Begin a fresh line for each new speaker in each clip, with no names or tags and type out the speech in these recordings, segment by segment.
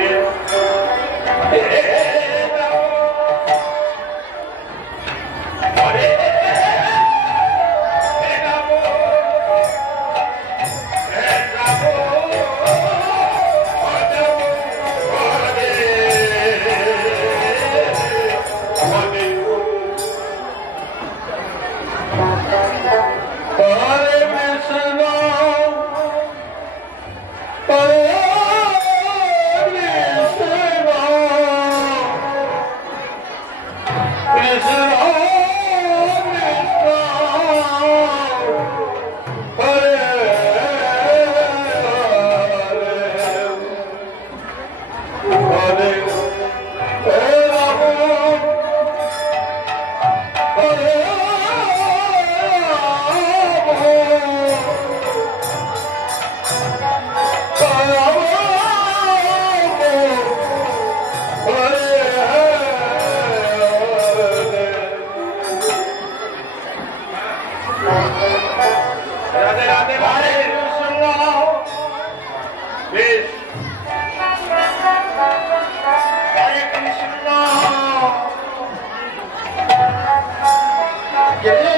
দিলেন Get in!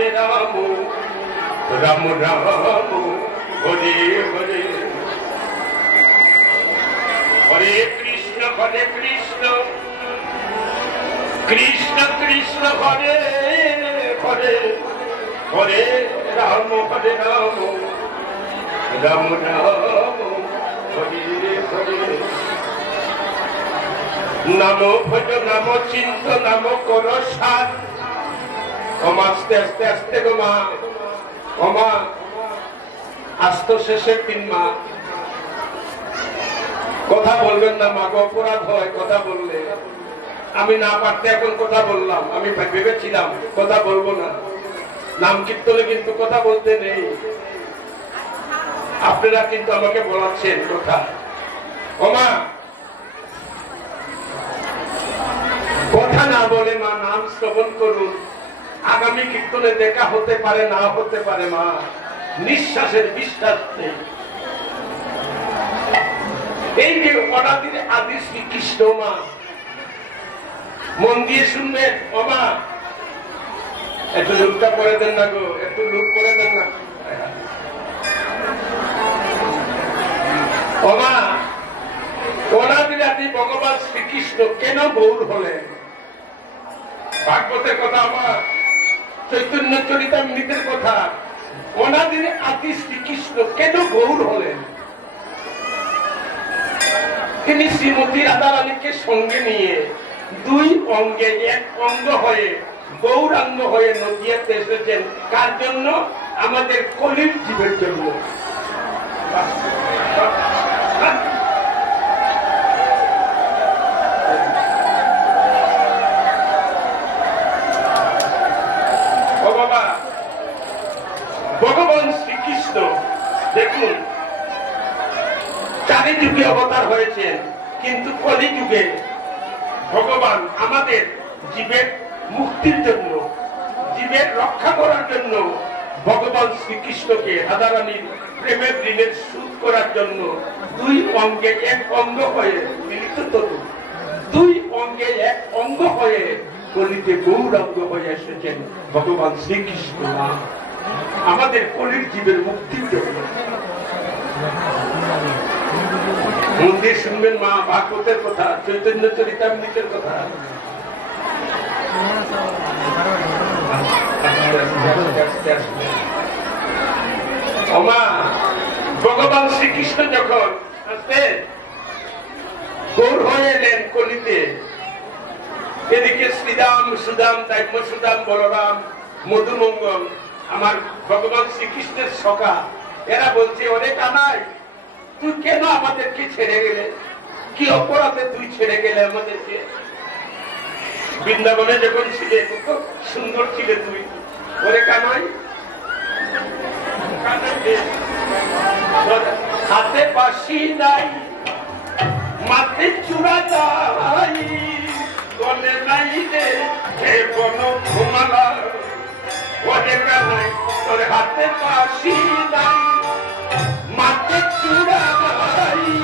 হরে রাম রাম রাম হরে হরে হরে কৃষ্ণ হরে কৃষ্ণ কৃষ্ণ কৃষ্ণ হরে হরে হরে রাম হরে রাম রাম রাম হরে হরে নাম ভজ নাম চিন্ত নাম কর সার আস্তে আস্তে আস্তে গো মা আজ তো শেষের দিন মা কথা বলবেন না মা অপরাধ হয় কথা বললে আমি না পারতে এখন কথা বললাম আমি ভেবেছিলাম কথা বলবো না নাম কীর্তনে কিন্তু কথা বলতে নেই আপনারা কিন্তু আমাকে বলাচ্ছেন কথা ওমা কথা না বলে মা নাম শ্রবণ করুন আগামী কীর্তনে দেখা হতে পারে না হতে পারে মা নিঃশ্বাসের বিশ্বাস নেই এই যে অনাদির আদি শ্রীকৃষ্ণ মা মন দিয়ে শুনবে অমা এত লুকটা করে দেন না গো এত লুক করে দেন না অমা অনাদির আদি ভগবান শ্রীকৃষ্ণ কেন গৌর হলেন ভাগবতের কথা আমার চৈতন্য চরিতামৃতের কথা অনাদির আতি শ্রীকৃষ্ণ কেন গৌর হলেন তিনি শ্রীমতী রাধা রানীকে সঙ্গে নিয়ে দুই অঙ্গে এক অঙ্গ হয়ে গৌরাঙ্গ হয়ে নদিয়াতে এসেছেন কার জন্য আমাদের কলিম জীবের জন্য যুগে অবতার হয়েছেন কিন্তু কলি যুগে ভগবান আমাদের জীবের মুক্তির জন্য জীবের রক্ষা করার জন্য ভগবান শ্রীকৃষ্ণকে হাজারানির প্রেমের ঋণের সুদ করার জন্য দুই অঙ্গে এক অঙ্গ হয়ে মিলিত তরু দুই অঙ্গে এক অঙ্গ হয়ে কলিতে গৌরাঙ্গ হয়ে এসেছেন ভগবান শ্রীকৃষ্ণ আমাদের কলির জীবের মুক্তির জন্য মন্দির শুনবেন মা ভাগবতের কথা চৈতন্য চরিতামৃতের কথা ভগবান শ্রীকৃষ্ণ যখন আসলেন হয়ে এলেন কলিতে এদিকে শ্রীদাম সুদাম দাম্য সুদাম বলরাম মধুমঙ্গল আমার ভগবান শ্রীকৃষ্ণের সখা এরা বলছে অনেক আনায় তুই কেন আমাদেরকে ছেড়ে গেলে কি অপরাধে তুই ছেড়ে গেলে আমাদেরকে বৃন্দাবনে যখন ছিলে সুন্দর ছিলে তুই ওরে কানাই হাতে পাশি নাই মাতে চূড়া যাই গলে নাই রে হে বন ঘুমালা ওরে কানাই তোর হাতে পাশি নাই Thank you.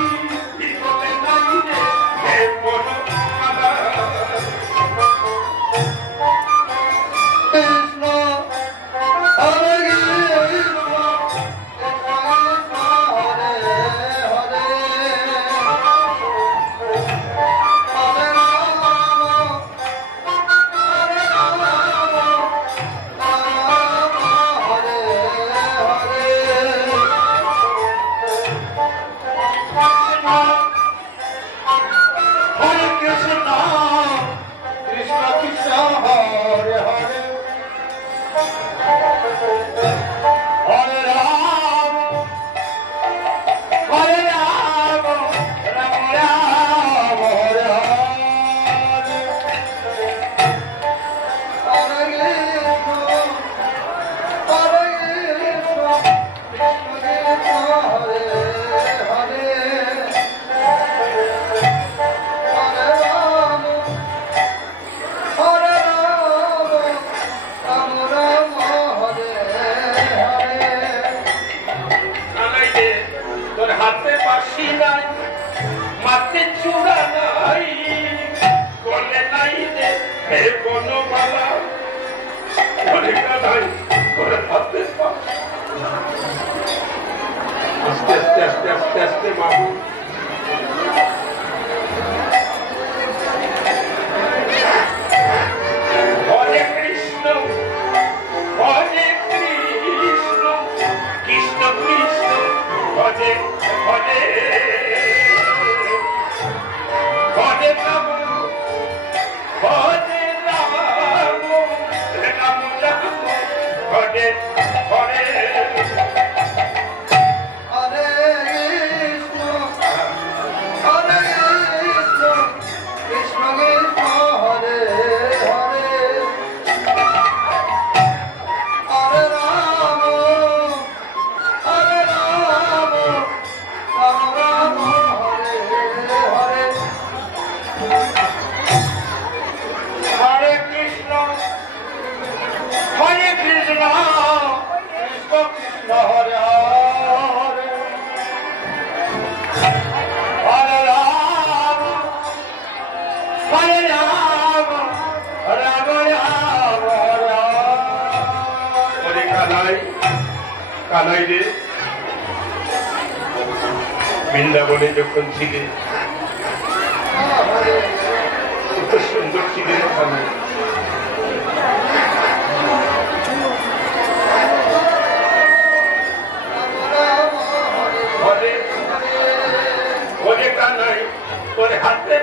বনমালা আস্তে আস্তে আস্তে আস্তে আস্তে মাহবুব দক্ষিণের ওখানে ওরে ওরে কানাই ওরে হাতের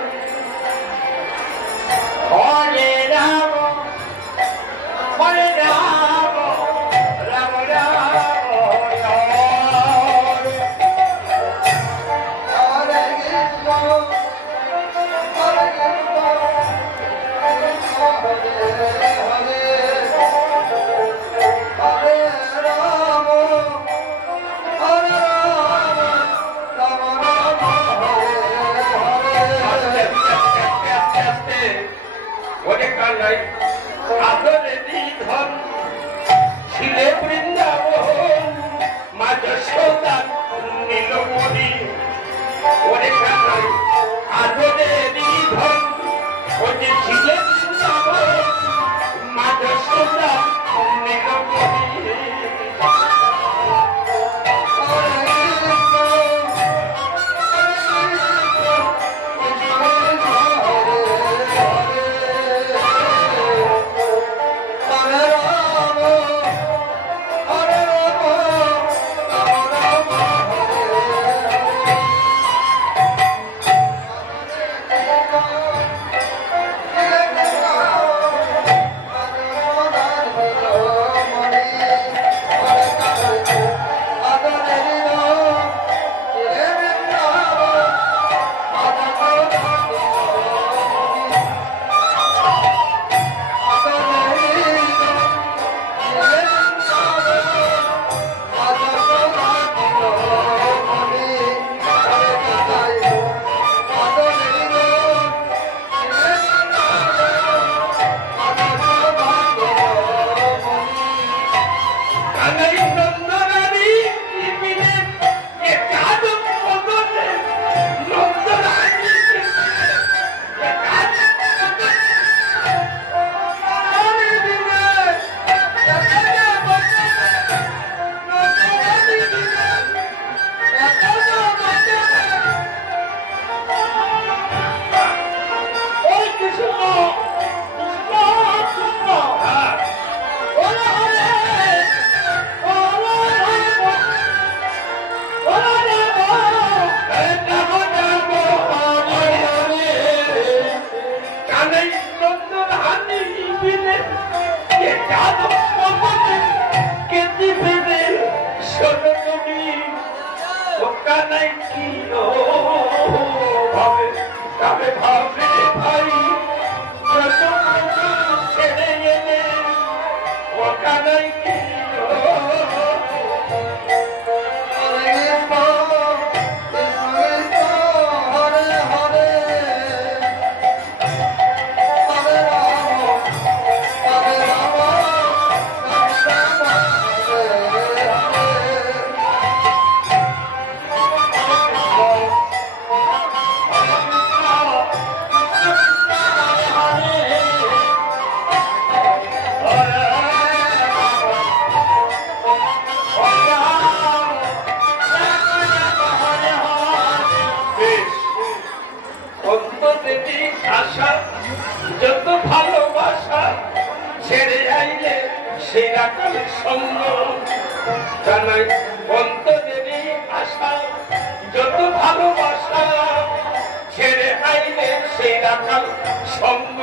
はい একাই সঙ্গ জানাই অন্তরেরই আশা যত ভালোবাসা ছেড়ে আইলে সেই রাখাল সঙ্গ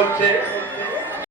বলছে